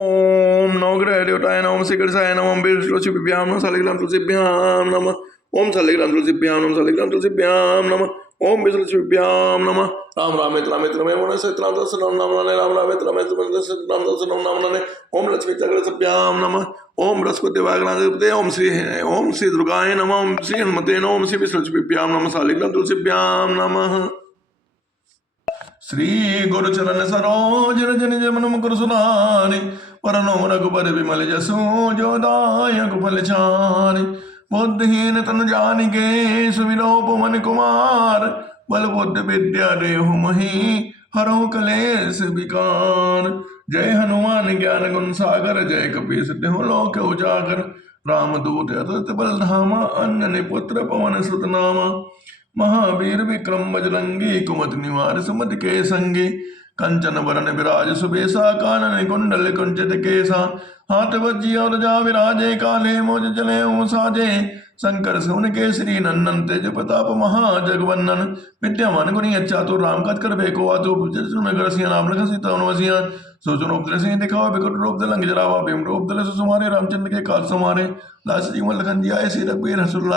ओम नवग्रह देवताय नमः श्रीकृष्णाय नमः विष्णुभ्यां नमः शालिग्राम तुलसीभ्यां नमः ओम शालिग्राम तुलसीभ्यां नमः शालिग्राम तुलसीभ्यां नमः ओम विष्णुभ्यां नमः राम रामेत रामेत रमे मन सतनाम दशनाम नाम नाम राम रामेत रामेत सतनाम दशनाम नाम नाम ओम लक्ष्मी चक्रसभ्यां नमः ओम बृहस्पति वागणाधिपते ओम श्री दुर्गाय नमः ओम श्री हनुमते नमः ओम श्री विष्णुभ्यां नमः शालिग्राम तुलसीभ्यां नमः श्री गुरुचरण सरोज रज निज मन मुकुर सुनारि वरनो रघुबर विमल जसो जोदायक फल चारि बुद्धिहीन तनु जानिके सुविलोप मन कुमार बल बुद्ध विद्या देहु मही हरो कलेश विकार जय हनुमान ज्ञान गुण सागर जय कपीस देहु लोक उजागर रामदूत अतुलित बल धामा अन्य पुत्र पवन सुत नामा महावीर विक्रम बजरंगी कुमति निवार सुमति के संगी कंचन बरन विराज सुबेसा कानन कुंडल कुंचित केसा हाथ वज्जी और जा विराजे काले मोज चले साजे शंकर सुन केसरी नंदन तेज प्रताप महाजगवन्नन विद्यमान गुणी अच्छा तो राम कथ कर बेको आतु सुन ग्रसिया राम लखन सीता वसिया सोचन उपदल से दिखावा बिकट रूप दलंग जरावा भीम रूप दल सुमारे रामचंद्र के काज समारे लास जीवन लखन जी आए सी रघुवीर हसुर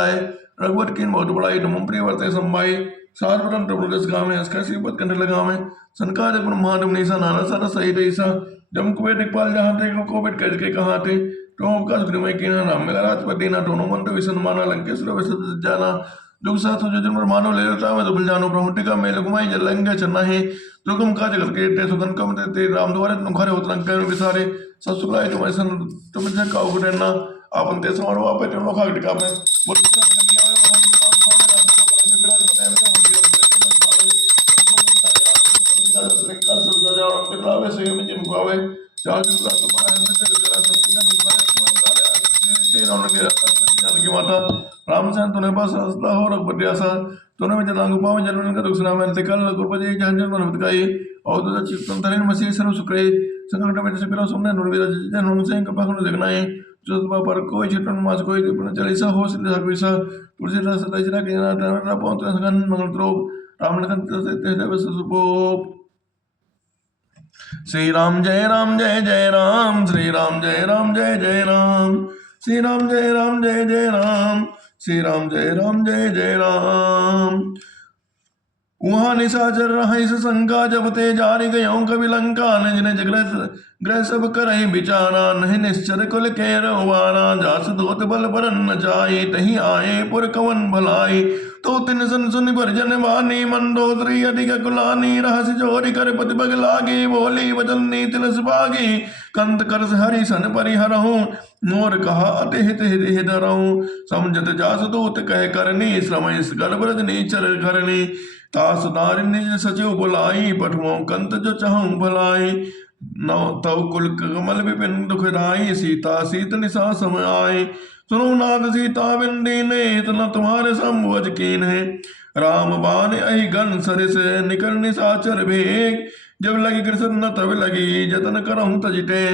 रघुवर की बहुत बड़ाई तुम प्रिय वर्ते संभाई सार परम प्रभुरस गावे अस्कर श्रीपद कंठ लगावे संकार ब्रह्मांड मुनीसा नाना सारा सही रईसा जम कुबेर दिखपाल जहाँ थे कोविड कज के कहाँ थे तो का सुग्रीमय की नाम मेरा राजपति ना दोनों मंत्र विसन माना लंकेश्वर विसद जाना दुख साथ जो जन्म मानो ले लेता मैं दुबल जानो प्रमुटिका में लघुमाई जलंगे चन्ना है दुर्गम का जगत के ते सुगन कम ते राम द्वारे नुखरे उतरंग के विसारे ससुराय तुम ऐसा तुम जग का उगड़ना आपन ते समारो आपे तुम लोग खाग टिका में माता रामचंद्र तुने पास हंसता हो रघुपति आसा तूने में जलांग पावे जन्म का दुख सुना मैं कल गुरपति जहन मन बताई और तो चित्तन तरिन मसी सर्व सुक्रे संकट में सिकरा सुमने नुरवीर जन हुन से कपा को देखना है जो पर कोई चित्तन मास कोई पुन चलीसा हो सिद्ध हकविसा तुलसी रस दजरा के ना टरा पौत्र संगन मंगल त्रोप राम लखन से तेज बस सुपोप श्री राम जय जय राम श्री राम जय जय राम श्री राम जय जय राम श्री राम जय राम वहाँ निशाचर रही शंका जब ते जारी गयो कवि लंका निज निज ग्रह सब करहि बिचारा नहीं निश्चर कुल के रवारा जास दोत बल बरन न जाए तही आए पुर कवन भलाई तो तिन सन सुन परिजन वानी मंदोदरी अधिक कुलानी रहस जोरी कर पति बग लागी बोली वचन नीति लस भागी कंत कर हरि सन परिहरहूँ मोर कहा अति हित हित धरहूँ समझत जास दूत कह करनी श्रम इस गर्भ नीचर करनी तास नारिनी सचिव बुलाई पठुओं कंत जो चाहूं भलाई नौ तव कुल कमल विपिन दुखदाई सीता सीत निशा समय आई सुनो नाथ सीता बिंदी ने इतना तुम्हारे संभुज कीन है राम बान अहि गन सरिस निकर निशाचर भेग जब लगी कृष्ण न तब लगी जतन करहूँ तजिटे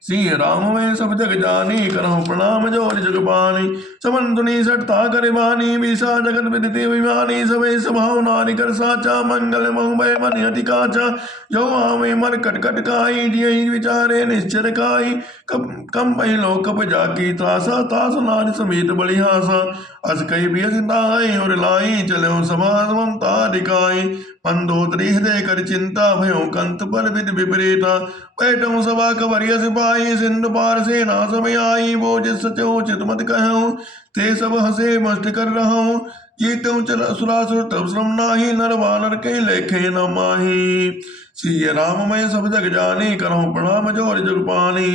सिंह राम में सब जग जानी करहूँ प्रणाम जोर जग पानी समन दुनी सटता करे बानी विषा जगत विदिति विमानी सबे स्वभाव नारी कर साचा मंगल बहुबय मन अति काचा जो आमे मर कट कटकाई जियहि विचारे निश्चर काई कम पहिलो कप जाकी त्रासा तास नारी समेत बड़ी हासा अस कई बियस दाई और लाई चलो समाज ममता दिखाई मंदोदरी हृदय कर चिंता भयो कंत पर विद विपरीता बैठो सभा कवरिय सिपाही सिंधु पार सेना सब आई वो जिस सचो चित मत कहूँ ते सब हंसे मस्त कर रहा हूँ जीतूं चल असुरासुर तब श्रम नाही नर वानर के लेखे न माही सिय राम मैं सब जग जानी करहूँ प्रणाम जोर जग पानी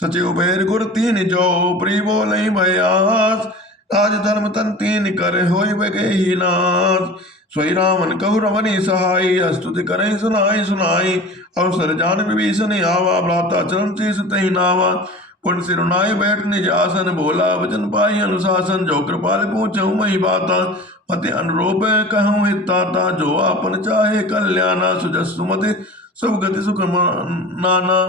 सचिव बैर गुर तीन जो प्री बोलई भयास राज धर्म तन तीन कर होई बगे ही नाथ स्वय रामन कहु रमनी सहाय स्तुति करहि सुनाई अवसर जान विभीषण आवा भ्राता चरण शीस तहि नावा पुन सिरुनाय बैठ निज आसन बोला वचन पाई अनुशासन जो कृपाल पूछऊँ मही बाता मति अनुरूप कहूँ हिताता जो आपन चाहे कल्याणा सुजस सुमति सब गति सुख नाना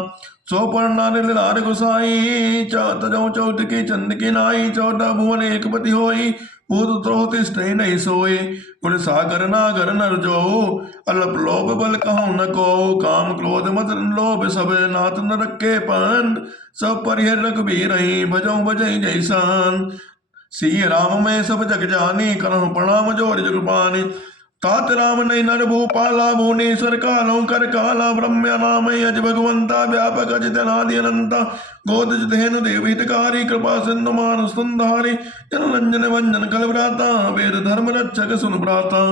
सो पर नारे लार गुसाई तजौ चौथ की चंद की नाई चौदह भुवन एक पति होई भूत त्रोतिष्ठे नहीं सोए। गुण सागर नागर नर जो, अल्प लोभ बल कहूँ न को। काम क्रोध मद लोभ सब, नाथ न रखे पंथ। सब परिहर रघुबीर भजऊ भजई जैसान। सी राम में सब जग जानी, करहु प्रणाम जोर जुगपानी। तात राम नहीं नर भूपाला, भुवनेश्वर कालौ कर काला। ब्रह्म नाम अज भगवंता, व्यापक अजित अनादि अनंता। गोद धेनु देव हितकारी, कृपा सिंधु मानुष संधारी। जन रंजन भंजन कल भ्राता, वेद धर्म रक्षक सुन भ्राता।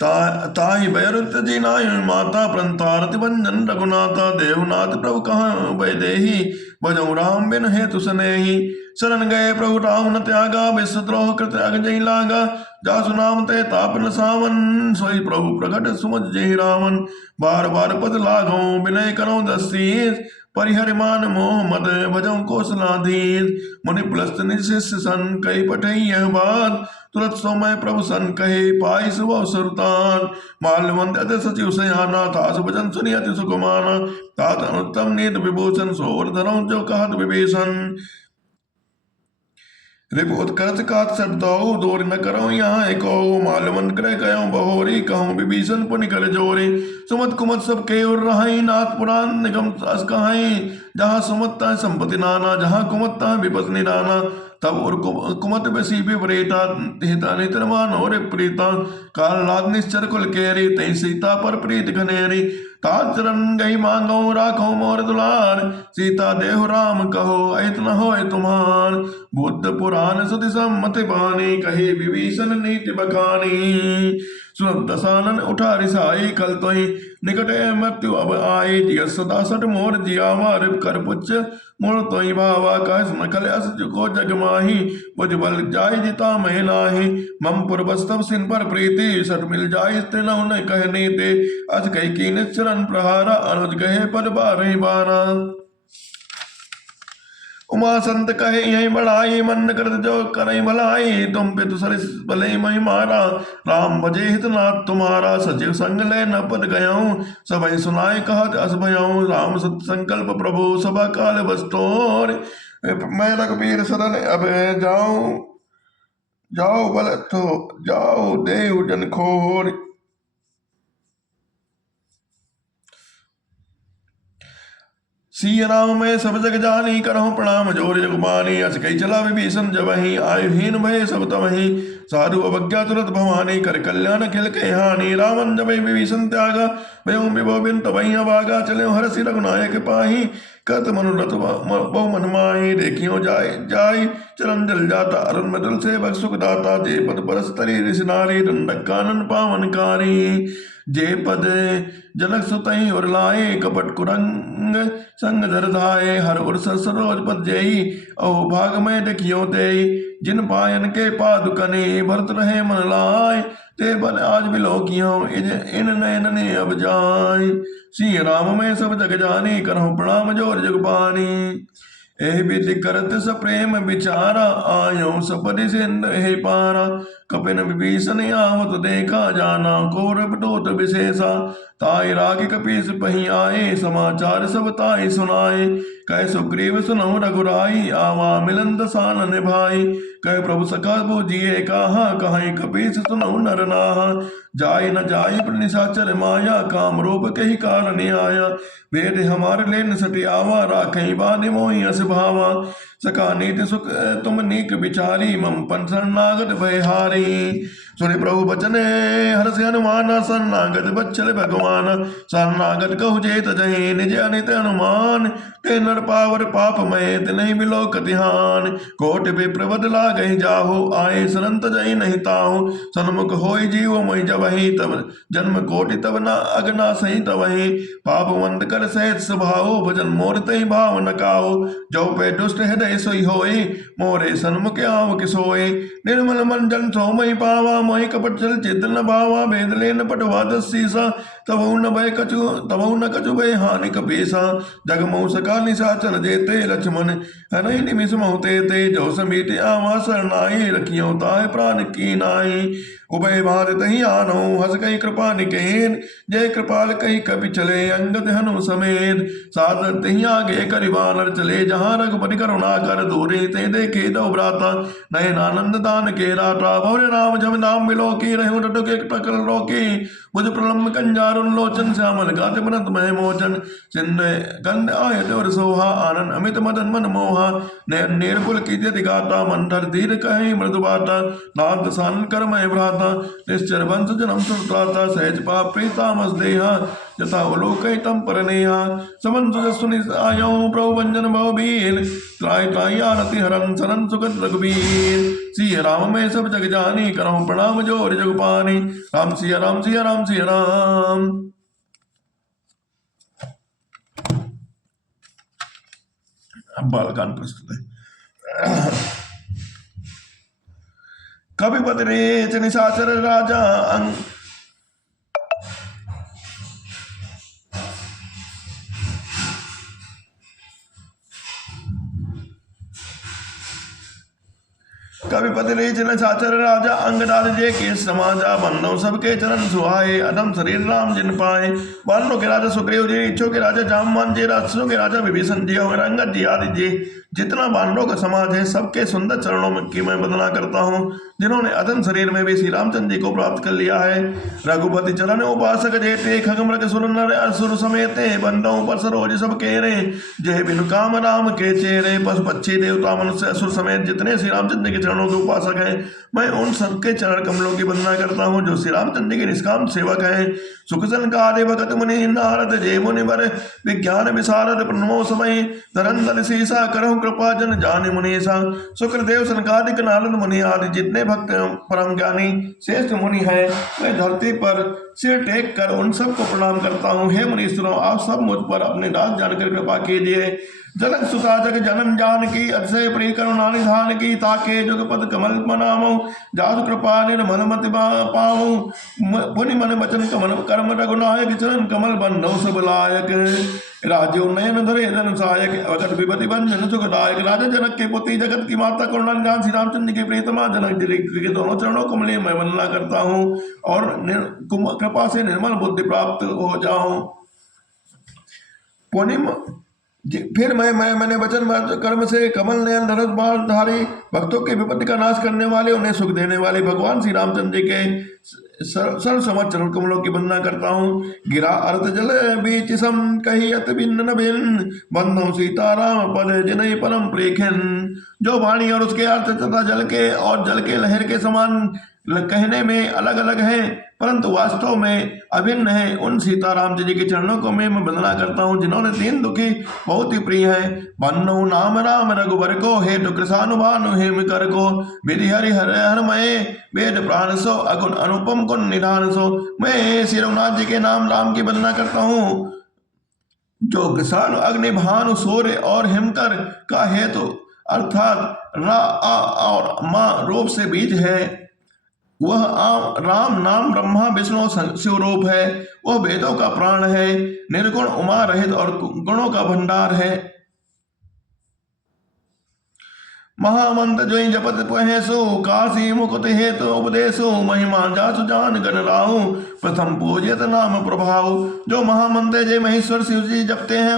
ताहि भयरुत जी नाय माता, प्रंतारति भंजन रघुनाथा। देवनाथ प्रभु कहाँ भय देहि, भजऊ राम बिन हेतु सनेहि। शरण गए प्रभु राम न त्यागा, विश्वद्रोह कृत अगजई लागा। जासु नाम ते ताप न सावन, सोई प्रभु प्रगट सुमति जेहि रावण। बार बार पद लागो, विनय करो दसीस। परिहर मान मोह मद, भजऊ कौशलाधीश। मुनि पुलस्त निज शिष्य सन, कई पठई यह बात। तुरत समय प्रभु सन कहे, पाई सुभ अवसरुतान। माल्यवंत अति सचिव सयाना, तास भजन सुनि अति सुख माना। तात अनुत्तम नीत विभूषण, सोवर धरऊं जो कहत विभीषण। रिपुत करत कात शब्दौ, दूर न करो यहाँ एको। मालवन क्रय गयो बहोरी, कहूँ विभीषण पुनि कर जोरी। सुमत कुमत सब के उर रहाई, नाथ पुराण निगम अस कहाई। जहाँ सुमत तहाँ संपत्ति नाना, जहाँ कुमत तहाँ विपत निदाना। तब और कुमत बसी विपरीता, हिता नितर मानो रे प्रीता। काल लाग निश्चर कुल केरी, तई सीता पर प्रीत घनेरी। तात चरण गई मांगो, राखो मोर दुलार। सीता देहु राम कहो, ऐत न होय तुम्हार। बुद्ध पुराण सुधि सम्मति बानी, कही विभीषण नीति बखानी। सुनत दसानन उठा रिसाई, कल तोहि निकटे मृत्यु अब आई। जिय सदा सठ मोर जियावा, रिप कर पुच्छ मोर तोहि भावा। कह नखल अस को जग माही, बुझ बल जाय जिता मैं नाही। मम पुरबस्तव सिन पर प्रीति, सठ मिल जाय तिनहु न कहने ते। अस कही कीन चरण प्रहारा, अनुज गहे पद बारहि बारा। उमा संत कहे यही बढ़ाई, मन करत जो करई भलाई। तुम पितु सरिस भले मही मारा, राम भजे हितनाथ तुम्हारा। सचिव संग ले न पद गयऊँ, सबई सुनाई कहत अस भयऊँ। राम सत संकल्प प्रभु, सभा काल बस्तोर। मैं रघुबीर शरण अब जाऊँ, जाओ बल तो जाओ देव जन खोर। सिय राम में सब जग जानी, करहु प्रणाम जोर जगबानी। अस कही चला विभीषण जबहि, आयु हीन भय सब तमहि। साधु अवज्ञा तुरत भवानी, कर कल्याण खिल के हानि। रावण जब विभीषण त्यागा, भयउ विभो बिन तबहि अभागा। चले हरषि रघुनायक पाहि, कत मनोरथ बहु मन माहि। देखियो जाय जाय चरण जल जाता, अरुण मृदुल सेवक सुख दाता। जे पद परस तरी ऋषि नारी, दंडक कानन पावनकारी। जे पद जनक सुतहि उर लाए, कपट कुरंग संग धर धाये। हर उर सरोज पद जेई, अहो भाग में देखियो तेई। जिन पायन के पादुकने, भरत रहे मन लाय। ते बल आज बिलो कियो, इन नयन ने अब जाय। श्री राम में सब जग जानी, करहु प्रणाम जोर जगबानी। एहि विधि करत स प्रेम विचारा, आयो सपदि सिंध हे पारा। कपिन विभीषण आवत देखा, जाना कौरव दूत विशेषा। ताई राग कपीस पही आए, समाचार सब ताई सुनाए। कह सुग्रीव सुनहु रघुराई, आवा मिलन दसानन भाई। कह प्रभु सखा बुझिए कहा, कहीं कपीस सुनहु नर नाहा। जाय न जाय निशाचर माया, काम रूप कही कारण आया। वेद हमार लेन सटी आवा, राखई बानि मोहि अस भावा। सका नीति सुख तुम नीक विचारी, मम पन शरणागत भयहारी। सुनि प्रभु बचन हर्ष हनुमान, शरणागत बच्चल भगवान। शरणागत कहु जेत जहि, निज अनित हनुमान। ते नर पावर पाप में तिनहि बिलो कतिहान। कोट विप्र बद लागहि जाहु, आए सरंत जहि नहीं ताहु। सन्मुख होई जीव मोहि जबहि, तब जन्म कोटि तब न अगना सही तबहि। पाप मंद कर सहित स्वभाव, भजन मोर तहि भाव न काहु। जो पे दुष्ट हृदय सोई होई, मोरे सन्मुख आव किसोई। निर्मल मन जन सो महि पावा, मोहि कपट चल चित न भावा। भेद लेन पटवा दस सीसा, तबहु न कछु भय हानि कपीसा। जगमोह सकाल निशाचर जेते लक्ष्मण हरहि निमिष मोते ते। जो समीट आवा सरनाई रखियो ताहि प्राण की नाई। उभय भार तहि आनो हस कही कृपा निकेन। जय कृपाल कही कपि चले अंगद हनु समेत। सादर तहि आगे करि बानर चले जहाँ रघुपति करुणा कर दूरे। ते देखे दो भ्राता नयन आनंद दान के राटा। भौरे राम जम नाम मिलो की रहु रटु के टकल रोकी। बुझ प्रलम्ब कंजारुन लोचन श्यामल गाति बनत मह मोचन। सिंध गंध आयत और सोहा आनंद अमित मदन मन मोहा। नयन निर्कुल कीर्ति गाता मंथर धीर कहीं मृदु बाटा। नाथ सान कर मय भ्राता निश्चर वंश जन्म सुत्राता। सहज पाप प्रीता मस देहा यथा उलोक तम परनेहा। समन सुजस्वनि आयो प्रभु वंजन भवबीर। त्राय त्राय आरति हरन सरन सुगत रघुबीर। सिया राम में सब जग जानी करहु प्रणाम जोर जग पानी। राम सिया राम सिया राम सिया राम। अब बालकांड प्रस्तुत है। कपिपति रेच निशाचर राजा अंग कविपति रेचन साचर राजा अंगदाद जे के समाजा। बंदो सबके चरण सुहाए अधम शरीर राम जिन पाए। बानरों के राजा सुग्रीव जी, इच्छों के राजा जामवान जी, राक्षसों के राजा विभीषण जी और अंगद जी आदि जी। जितना बानरों का समाज है सबके सुंदर चरणों में की मैं वंदना करता हूँ, जिन्होंने अधम शरीर में भी श्री रामचंद्र जी को प्राप्त कर लिया है। रघुपति चरण उपासक जेते खगमृग सुर नर असुर समेते। बंदों पर सरोज सब केरे जय बिनु काम राम के चेहरे। पशु पक्षी देवता मनुष्य असुर समेत जितने श्री रामचंद्र के चरणों के उपासक हैं, मैं उन सबके चरण कमलों की वंदना करता हूँ जो श्री रामचंद्र के निष्काम सेवक हैं। सुखसन कादे भगत मुनि नारद जय मुनि बर विज्ञान विशारद प्रणमो समय। धरंधर शीसा करहु कृपा जन जाने मुनीसा। शुक्रदेव सनकादिक नारद मुनि आदि जितने भक्त परम ज्ञानी श्रेष्ठ मुनि हैं, मैं धरती पर सिर टेक कर उन सबको प्रणाम करता हूँ। हे मुनीश्वरों, आप सब मुझ पर अपने दास जानकर कृपा कीजिए। जनक सुता जग जनन जान की अतिशय प्रिय करुणा निधान की। ताके जुगपद कमल मनामो जासु कृपा निर्मल मति पाऊं। पुनि मन वचन कमल कर्म रघुनायक चरण कमल बंधो सब लायक। राजो नयन धरे धन सहायक अवगत विपति बंधन सुखदायक। राजा जनक के पुत्री जगत की माता करुणा निधान श्री रामचंद्र की प्रीतमा। जनक जी के दोनों चरणों कमल मैं वंदना करता हूँ और कृपा से निर्मल बुद्धि प्राप्त हो जाऊं। पुनि फिर मैंने वचन कर्म से कमल नयन धरस बाण धारी। भक्तों के विपत्ति का नाश करने वाले, उन्हें सुख देने वाले भगवान श्री रामचंद्र जी के सर्व समर्थ चरण कमलों की वंदना करता हूँ। गिरा अर्थ जल बीच सम कही अत भिन्न न भिन्न। बंधो सीताराम पद जिनहि परम प्रेखन। जो वाणी और उसके अर्थ तथा जल के लहर के समान कहने में अलग अलग है परंतु वास्तव में अभिन्न है, उन सीताराम जी के चरणों को मैं वंदना करता हूँ जिन्होंने तीन दुखी बहुत ही प्रिय है। बन्नो नाम राम रघुबर को हे कृषानुभानु हेम कर को। विधि हरि हर हरमय वेद प्राण सो अगुण अनुपम गुण निधान सो। मैं श्री रघुनाथ जी के नाम राम की वंदना करता हूँ जो कृषाणु अग्नि भानु सूर्य और हिमकर का हेतु अर्थात रा आ और माँ रूप से बीज है। वह राम नाम ब्रह्मा विष्णु शिव रूप है। वह वेदों का प्राण है, निर्गुण उमा रहित और गुणों का भंडार है। महामंत्र जो जपत पहेसु काशी मुकुट हेतु उपदेशु। महिमा जासु जान गण राहु प्रथम पूजित नाम प्रभाव। जो महामंत्र जय महेश्वर शिव जी जपते हैं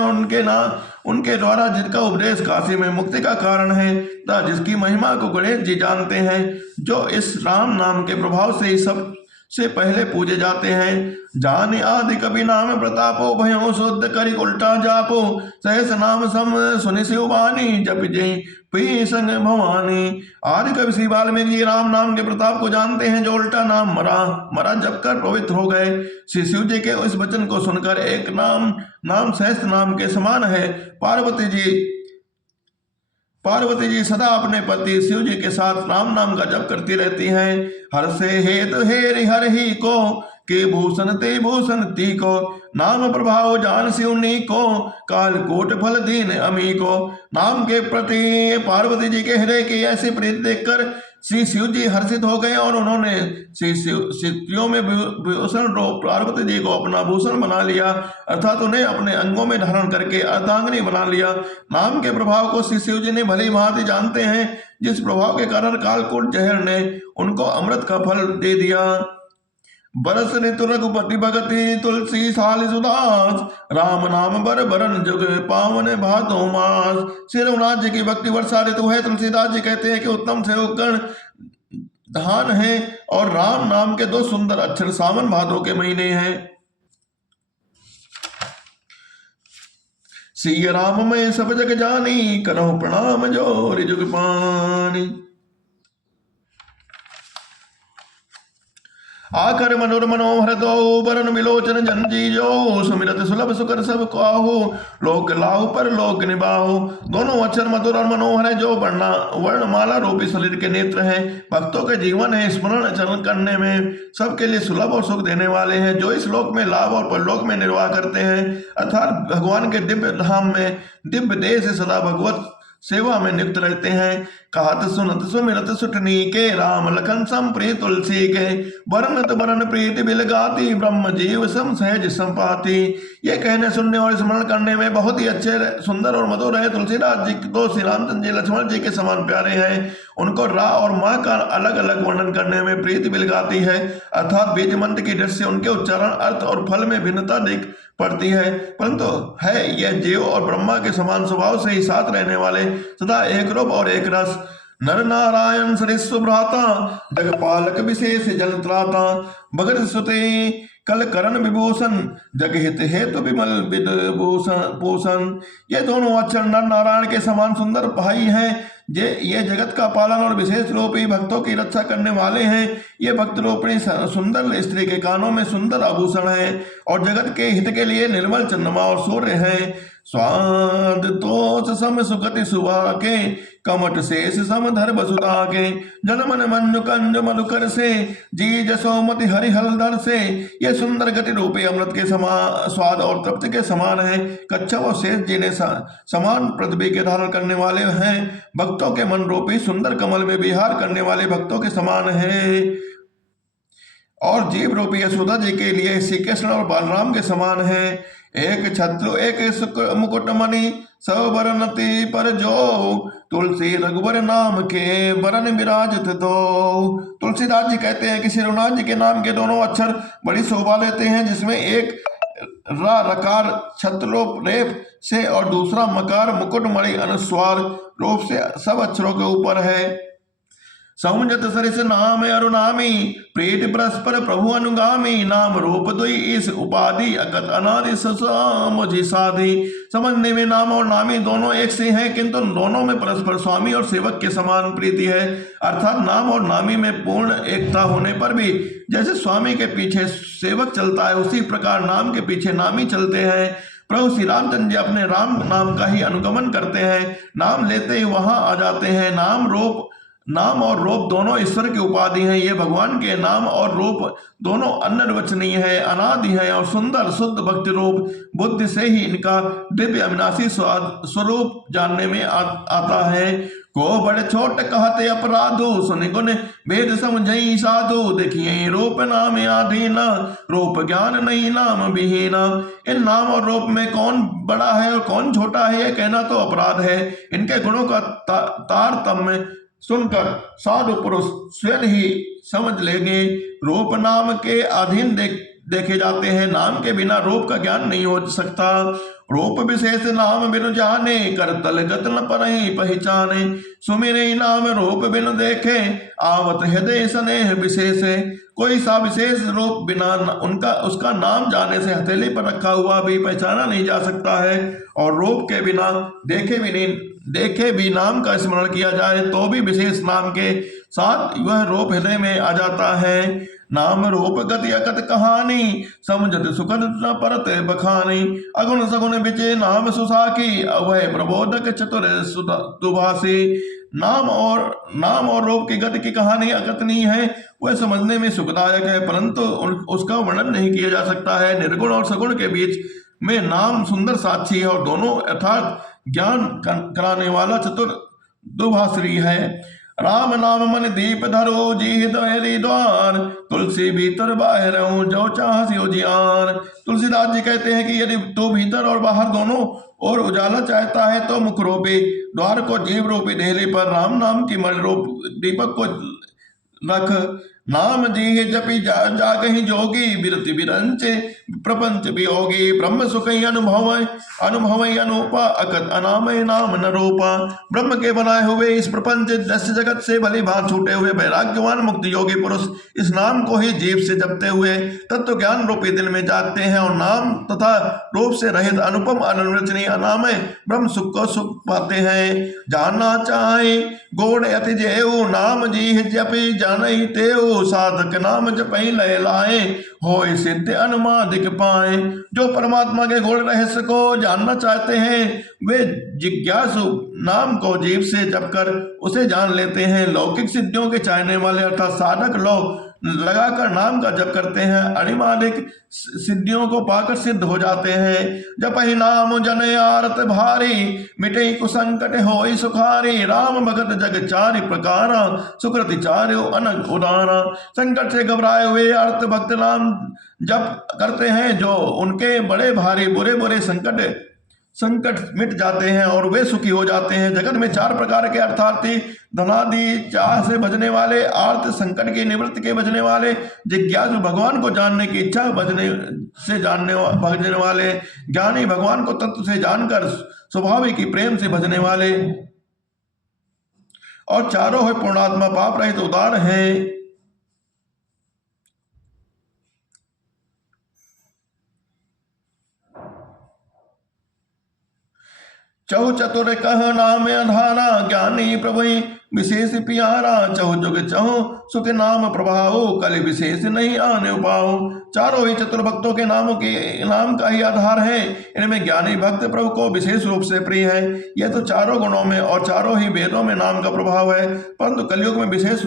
उनके द्वारा जिनका उपदेश काशी में मुक्ति का कारण है तथा जिसकी महिमा को गणेश जी जानते हैं, जो इस राम नाम के प्रभाव से ही सब से पहले पूजे जाते हैं। जान आदि कवि नाम प्रतापो भयो शुद्ध करी उल्टा जापो। सहस नाम सम सुनि शिव वाणी जप जय पी संग भवानी। आदि कवि श्री वाल्मीकि राम नाम के प्रताप को जानते हैं जो उल्टा नाम मरा जप कर पवित्र हो गए। श्री शिव जी के इस वचन को सुनकर एक नाम सहस्त्र नाम के समान है। पार्वती जी सदा अपने पति शिव जी के साथ राम नाम का जप करती रहती हैं। हर से हेतु हेरि हर ही को के भूषण ते भूषण ती को। नाम प्रभाव जान शिवनी को काल कोट फल दीन अमी को। नाम के प्रति पार्वती जी के हृदय की ऐसी प्रीति देखकर श्री शिव जी हर्षित हो गए और उन्होंने स्त्रियों में भूषण रूप पार्वती जी को अपना भूषण बना लिया, अर्थात उन्हें अपने अंगों में धारण करके अर्धांगिनी बना लिया। नाम के प्रभाव को श्री शिव जी ने भली भांति जानते हैं, जिस प्रभाव के कारण कालकूट जहर ने उनको अमृत का फल दे दिया। बरस ऋतु रघुपति भगति तुलसी साल सुदास, राम नाम बर बरन जुग पावन भादो मास। श्री रघुनाथ जी की भक्ति वर्षा ऋतु है। तुलसीदास जी कहते हैं कि उत्तम से उपकरण धान है और राम नाम के 2 सुंदर अक्षर सावन भादो के महीने हैं। सिय राम में सब जग जानी, करहु प्रणाम जोरि जुग पानी। आकर मनोर मनोहर दो, बरन विलोचन जंजी जो, सुमिरत सुलभ सुकर सब काहू, लोक लाहु पर लोक निबाहु। दोनों अक्षर मधुर और मनोहर है, जो वर्णमाला रूपी शरीर के नेत्र हैं। भक्तों के जीवन है, स्मरण चरण करने में सबके लिए सुलभ और सुख देने वाले हैं। जो इस लोक में लाभ और परलोक में निर्वाह करते हैं, अर्थात भगवान के दिव्य धाम में दिव्य देह से सदा भगवत सेवा में नियुक्त रहते हैं। कहत सुनत सुमिरत सुठनी के, राम लखन सम प्रिय तुलसी के, बरनत बरन प्रीति बिल गाती, ब्रह्म जीव सम सहज संपाति। ये कहने सुनने और स्मरण करने में बहुत ही अच्छे सुंदर और मधुर है। तुलसीदास जी तो श्री रामचंद्र जी लक्ष्मण जी के समान प्यारे हैं। उनको रा और माँ का अलग अलग वर्णन करने में प्रीति बिल गाती है, अर्थात बीज मंत्र की दृष्टि से उनके उच्चारण अर्थ और फल में भिन्नता दिख पड़ती है, परंतु है यह जीव और ब्रह्मा के समान स्वभाव से ही साथ रहने वाले, सदा एक रूप और एक रस। नर नारायण सरिस्व भ्राता, जगपालक विशेष जल त्राता, भगत सुते कल करण विभूषण, जग हित हेतु विमल विद भूषण। ये दोनों अक्षर नर नारायण के समान सुंदर भाई हैं। ये जगत का पालन और विशेष रूप ही भक्तों की रक्षा करने वाले हैं। ये भक्त रूपिणी सुंदर स्त्री के कानों में सुंदर आभूषण है और जगत के हित के लिए निर्मल चंद्रमा और सूर्य है। स्वाद तोष सम सुगति सुभा के, कमट शेष सम धर बसुधा के, जनमन मंजु कंज मधुकर से, जी जसोमति हरिहल से। ये सुंदर गति रूपी अमृत के समान स्वाद और तृप्ति के समान है। कच्छप और शेष जी ने समान पृथ्वी के धारण करने वाले हैं। भक्तों के मन रूपी सुंदर कमल में विहार करने वाले भक्तों के समान है और जीव रूपी यशोदा जी के लिए श्री कृष्ण और बलराम के समान है। एक छत्रु एक मुकुट मणि, सब बरनती पर जो, तुलसी रघुबर नाम के बरन विराजत दो। तुलसीदास जी कहते हैं कि श्री रघुनाथ जी के नाम के दोनों अक्षर बड़ी शोभा लेते हैं, जिसमें एक रा रकार छत्रोप रेप से और दूसरा मकार मुकुटमणि अनुस्वार रूप से सब अक्षरों के ऊपर है। समुझत सरिस नाम अरुनामी, प्रीति परस्पर प्रभु अनुगामी, नाम रूप दुई इस उपाधि अकत अनादि मुझी साधी। समझने में नाम और नामी दोनों एक से हैं, किंतु दोनों में परस्पर स्वामी और सेवक के समान प्रीति है, अर्थात नाम और नामी में पूर्ण एकता होने पर भी जैसे स्वामी के पीछे सेवक चलता है, उसी प्रकार नाम के पीछे नामी चलते हैं। प्रभु श्री रामचंद्र जी अपने राम नाम का ही अनुगमन करते हैं, नाम लेते ही वहां आ जाते हैं। नाम और रूप दोनों ईश्वर की उपाधि हैं। ये भगवान के नाम और रूप दोनों अनिर्वचनीय है, अनादि है और सुंदर शुद्ध भक्ति रूप। बुद्धि से ही इनका दिव्य अविनाशी स्वरूप जानने में आता है। को बड़े छोट कहते अपराधु, सुनि गुण भेद समझई साधु, देखिए रूप नाम आधीन, रूप ज्ञान नहीं नाम विहीन। इन नाम और रूप में कौन बड़ा है और कौन छोटा है, यह कहना तो अपराध है। इनके गुणों का तारतम्य सुनकर साधु पुरुष स्वयं ही समझ लेंगे। रूप नाम के अधीन देखे जाते हैं, नाम के बिना रूप का ज्ञान नहीं हो सकता। रूप विशेष नाम बिनु जाने, कर तल गत न परहि पहचाने। सुमिरे नाम रूप बिनु देखे, आवत हृदय स्नेह विशेष। कोई सा विशेष रूप बिना उसका नाम जाने से हथेली पर रखा हुआ भी पहचाना नहीं जा सकता है, और रूप के बिना देखे भी नाम का स्मरण किया जाए तो भी विशेष नाम के साथ वह रूप हृदय में आ जाता है। नाम रूप गति अकत कहानी, समझत सुखद न परत बखानी। अगुण सगुण बिचे नाम सुसाकी, अभय प्रबोधक चतुर दुभासी। नाम और रूप की गति की कहानी अकथनीय है, वह समझने में सुखदायक है, परंतु उसका वर्णन नहीं किया जा सकता है। निर्गुण और सगुण के बीच में नाम सुंदर साक्षी है और दोनों अर्थात ज्ञान कराने वाला चतुर दुभाश्री है। राम नाम मन दीप धरो जी हृदय द्वार, तुलसी भीतर बाहर हूँ जो चाह सियो जियान। तुलसीदास जी कहते हैं कि यदि तू भीतर और बाहर दोनों और उजाला चाहता है तो मुख रूपी द्वार को जीव रूपी देहली पर राम नाम की मल रूप दीपक को रख। नाम जी जपी जागहि जोगी, बिरति बिरंचे प्रपंच वियोगी। ब्रह्म सुख अनुभव अनुपा, अकत अनामय नाम न रूपा। ब्रह्म के बनाए हुए इस प्रपंच दस्य जगत से भली भांति छूटे हुए वैराग्यवान मुक्त योगी पुरुष इस नाम को ही जीव से जपते हुए तत्व ज्ञान रूपी दिल में जागते हैं और नाम तथा रूप से रहित अनुपम अनिर्वचनीय अनामय ब्रह्म सुख को सुख पाते हैं। जानना चाहे गोड़ अति जेऊ, नाम जी जपी जानई तेऊ। साधक नाम जपई लय लाए, होय सिद्ध अनुमादिक पाए। जो परमात्मा के गूढ़ रहस्य को जानना चाहते हैं वे जिज्ञासु नाम को जीव से जप कर उसे जान लेते हैं। लौकिक सिद्धियों के चाहने वाले अर्थात साधक लोग लगाकर नाम का जप करते हैं, अणिमादिक सिद्धियों को पाकर सिद्ध हो जाते हैं। जप ही नाम जन आरत भारी, मिटे कुसंकट होई सुखारी। राम भगत जग चारि प्रकार, सुकृति चार्यो अनग उदारा। संकट से घबराए हुए अर्थ भक्त नाम जप करते हैं, जो उनके बड़े भारी बुरे बुरे संकट मिट जाते हैं और वे सुखी हो जाते हैं। जगत में चार प्रकार के अर्थार्थी, धनादि चाह से भजने वाले, आर्त संकट की निवृत्ति के भजने वाले, जिज्ञासु भगवान को जानने की इच्छा भजने वाले, ज्ञानी भगवान को तत्व से जानकर स्वाभाविक ही प्रेम से भजने वाले, और चारों है पूर्णात्मा पाप रहित उदार हैं। चहु चतुर कह नाम आधारा, ज्ञानी प्रभु विशेष प्यारा। चहु जुग चहु सुख नाम प्रभाव, कल विशेष नहीं आने पाओ। चारों ही चतुर भक्तों के नाम का ही आधार है। इनमें ज्ञानी भक्त प्रभु को विशेष रूप से प्रिय है। यह तो चारों गुणों में और चारों ही वेदों में नाम का प्रभाव है, परंतु कलयुग में विशेष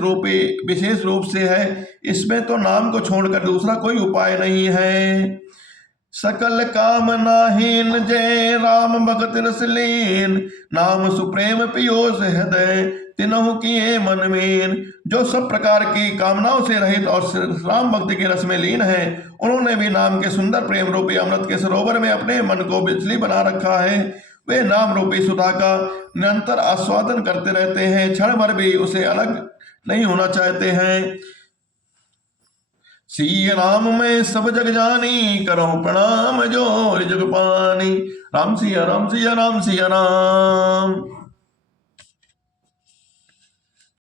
रूप से है। इसमें तो नाम को छोड़कर दूसरा कोई उपाय नहीं है। सकल कामनाहीन जय राम भगत रसलीन, नाम सुप्रेम पियोस हृदय तिनहु किए मन में। जो सब प्रकार की कामनाओं से रहित और राम भक्ति के रस में लीन है, उन्होंने भी नाम के सुंदर प्रेम रूपी अमृत के सरोवर में अपने मन को बिजली बना रखा है। वे नाम रूपी सुधा का निरंतर आस्वादन करते रहते हैं, क्षण भर भी उसे अलग नहीं होना चाहते हैं। सिय राम में सब जग जानी, करो प्रणाम जो जग पानी। राम सिया राम सिया राम सिया राम।